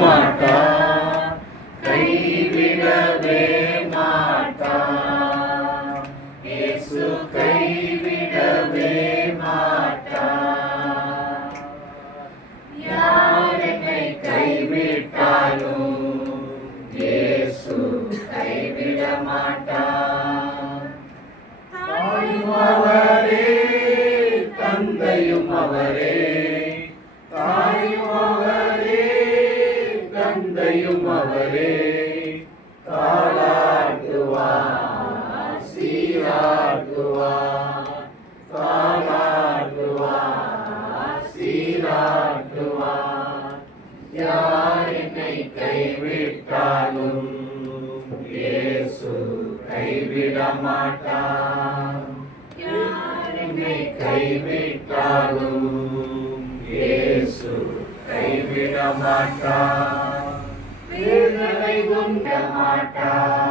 மாட்டா, கைவிடவே மாட்டா, இயேசு கைவிடவே மாட்டா. யார் என்னை கைவிட்டாலும் இயேசு கைவிட மாட்டா. தாயும் அவரே, தந்தையும் அவரே, தாயும் அவரே, தந்தையும் அவரே, தாளாட்டுவார், சீராட்டுவார், தாளாட்டுவார், சீராட்டுவார். யார் என்னை கைவிட்டாலும் இயேசு கைவிட மாட்டார். யார் என்னை கைவிட்டாலும் இயேசு கைவிட மாட்டார். வேதனை கொண்ட மாட்டார்.